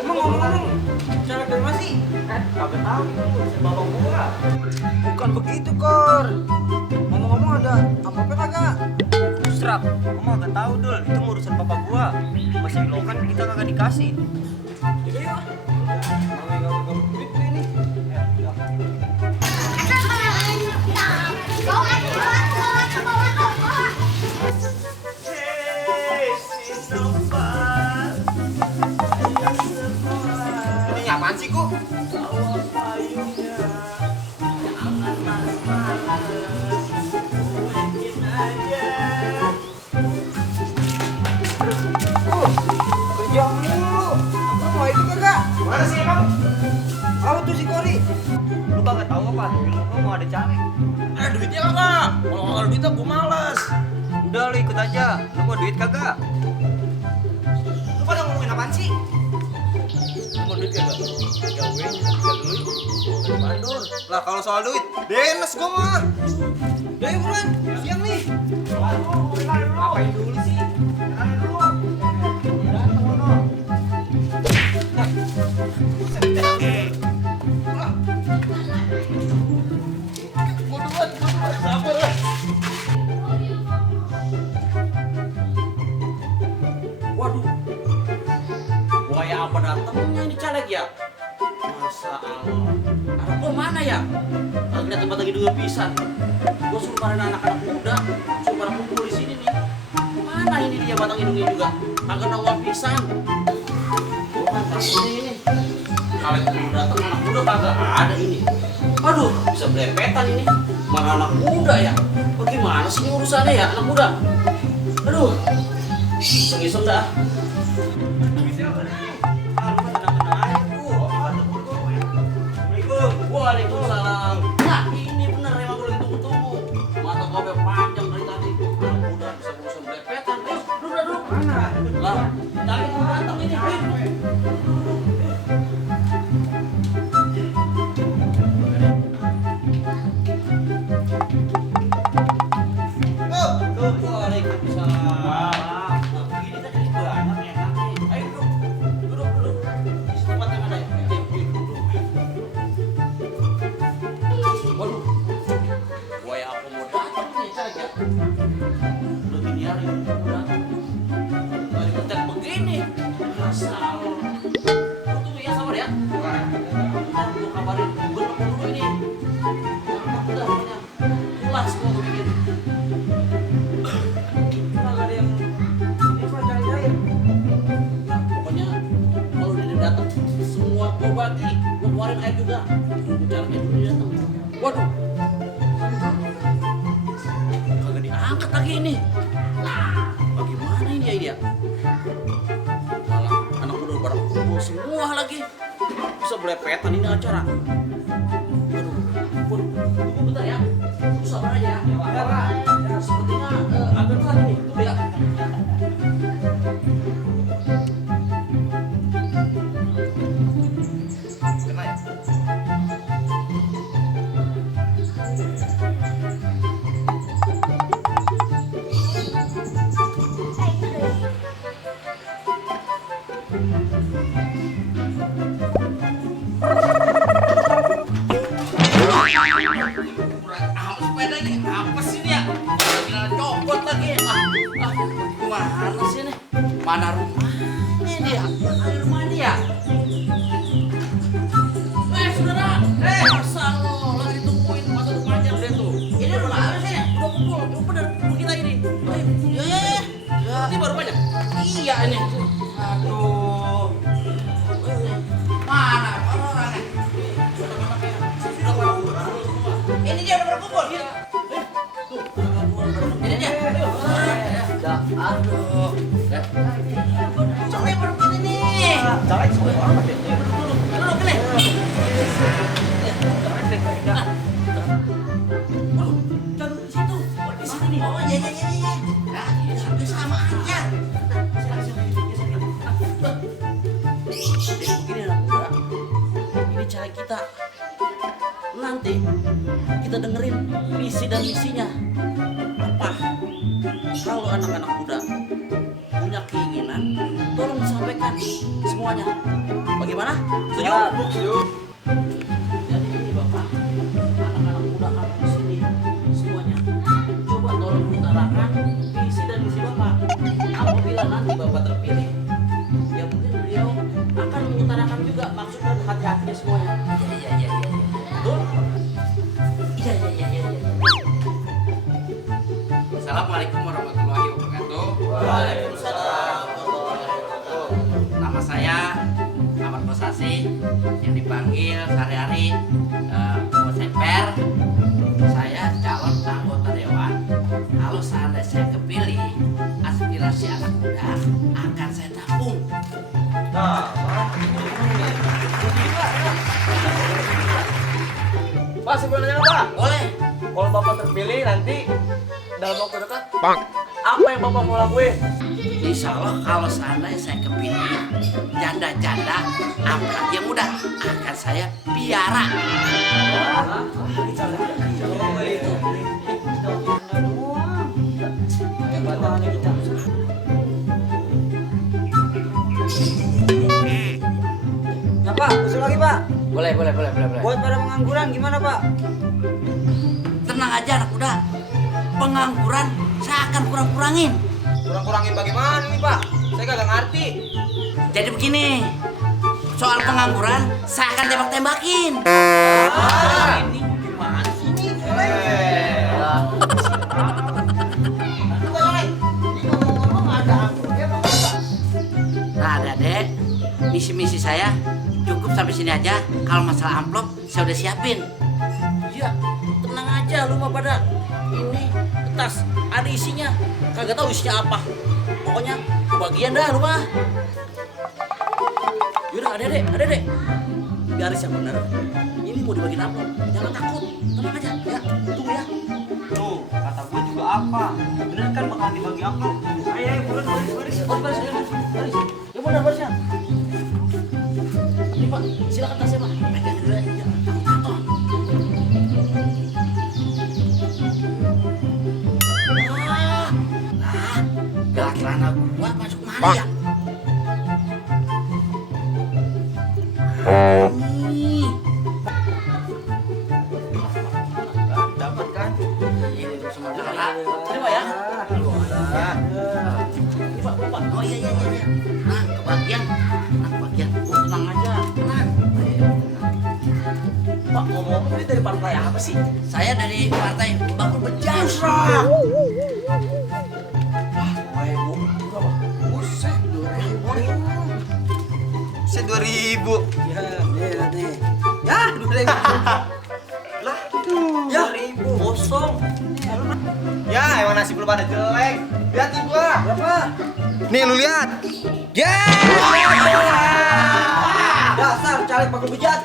Emang ngomong-ngomong, cara dari mana sih? Kagak tahu itu urusan bapak gua. Bukan begitu, Kor. Ngomong-ngomong ada apa-apa kagak? Strap, kamu agak tahu Dul, itu urusan bapak gua. Masih lokan kita kagak dikasih. Jadi ya. Kalau duit ini. Ini apaan sih, Ku? Kerja mulu. Lu mau itu kagak? Mana sih emang? Apa tuh si Kori? Lu kagak tahu apa? Lu mau ada cari. Duitnya kagak. Kalau duitnya gue males. Udah lu ikut aja. Lu mau duit kagak? Lu pada ngomongin apaan sih? Lu mau duit kagak? Gawe, gawe, dari mandor. Lah kalau soal duit, denes gua mah. Udah yuk buruan, siang nih. Ngapain dulu sih? Kenalin dulu. Sabar lah. Waduh. Buaya apa datangnya ini caleg ya? Masa Allah. Anak gua mana ya? Lagi lihat tempat lagi dua pisan. Gua suruh para anak-anak muda, suruh pada kumpul di sini nih. Mana ini dia batang hidungnya juga? Kagak nongol pisan. Gua kan takut ini. Caleg muda datang anak muda kagak ada ini. Aduh, bisa belepetan ini. Mana anak muda ya? Bagaimana sih ini urusannya ya anak muda? Aduh, iseng-iseng dah. Waalaikumsalam. Nah, ini bener emang gue lagi tunggu-tunggu. Mata gue panjang dari tadi. Anak muda bisa berusaha belepetan. Duduk. Mana? Lah, cari mau datang ini. Waalaikumsalam. Nah, begini kan jadi banyak enak nih. Ayo duduk. Di situ tempat yang ada ya. Duduk. Waduh, buaya apa mau datang nih saja? Udah gini hari ini mau datang. Gak dipetek begini. Asal. Lu tunggu ya, sabar ya. Ntar gue kabarin gubernur dulu ini. Udah pokoknya. Pulas semua gue bikin. Kagak ada yang ini mah cair-cair. Pokoknya kalau dia datang semua gue bagi. Gue keluarin air juga. Tunggu caranya dulu dia datang. Waduh. Kagak diangkat lagi ini. Bagaimana ini ya dia? Malah anak muda pada kumpul semua lagi. Bisa belepetan ini acara. Waduh. Tunggu bentar ya. Lu sabar aja ya. Ya, sepertinya agak telat ini. Tunggu ya. Kena ya? Sepeda ini apa sih ini ya? Tinggal copot lagi. Gimana sih ini? Mana rumahnya dia? Mana rumah dia? Saudara. Masa lo lagi ditungguin masa udah panjang deh tuh. Ini rumah apa sih? Udah kumpul. Ini bener rumah kita ini. Ya. Ini baru banyak. Iya ini. Aduh. Mana orangnya? Sudah kumpul semua. Ini dia udah berkumpul. Iya. Tuh. Ini dia. Aduh. Coba yang baru begini nih. Cari semua orang deh. Duduk nih. Waduh, jangan di situ. Di sini nih. Oh iya. Nah, ini sama aja. Jadi begini anak muda. Ini caleg kita. Nanti kita dengerin visi dan misinya. Apa? Kalau anak-anak muda punya keinginan, tolong disampaikan semuanya. Bagaimana? Setuju? Setuju. Jadi ini Bapak, anak-anak muda kampung sini semuanya, coba tolong utarakan visi dan misi Bapak. Apabila nanti Bapak terpilih, ya mungkin beliau akan mengutarakan juga maksud dan hati-hatinya semuanya. Iya. Betul? Iya. Assalamualaikum warahmatullahi wabarakatuh. Waalaikumsalam. Nama saya Ahmad Kosasi, yang dipanggil sehari-hari Bos Semper. Saya calon anggota dewan. Kalau seandainya saya kepilih, aspirasi anak muda akan saya tampung. Pak, sebenarnya Pak, Boleh. kalau Bapak terpilih nanti dalam waktu dekat, apa yang Bapak mau lakuin? Insya Allah kalau seandainya saya kepilih, janda-janda apalagi yang muda akan saya piara. Ya Pak, usul lagi Pak. Boleh. Buat para pengangguran gimana Pak? Tenang aja anak muda, pengangguran saya akan kurang-kurangin. Kurang-kurangin bagaimana nih Pak? Saya kagak ngerti. Jadi begini, soal pengangguran saya akan tembak-tembakin. Ini gimana sih? Nah, Dek, misi-misi saya cukup sampai sini aja. Kalau masalah amplop saya udah siapin. Iya, tenang aja lu mah pada. Ini tas ada isinya. Kagak tahu isinya apa. Pokoknya kebagian dah lu mah. Yaudah, ada dek. Garis yang bener. Ini mau dibagiin amplop. Jangan takut. Tenang aja. Ya, tunggu ya. Tuh, kata gue juga apa? Bener kan bakal dibagi amplop? Ayo, buruan baris. Baris. Ya benar barisnya. Ini Pak, silakan tasnya Pak. Pegang dulu ya. Ya, jatuh. Gerak celana gua masuk mana ya? Nih. Dapat kan? Ini sementara. Terima ya. Ini Pak. Oh iya. Nah, kebagian. Oh, tenang aja. Tenang. Pak, ngomong-ngomong ini dari partai apa sih? Saya dari partai Bakul Bejas. Buset, 2000. Ya, nih. Ya, 2000. Lah, Ya, 2000. kosong. Ya, emang nasi belum ada jelek. Lihat nih gua. Berapa? Nih lu lihat. Dasar caleg Bakul Bejat.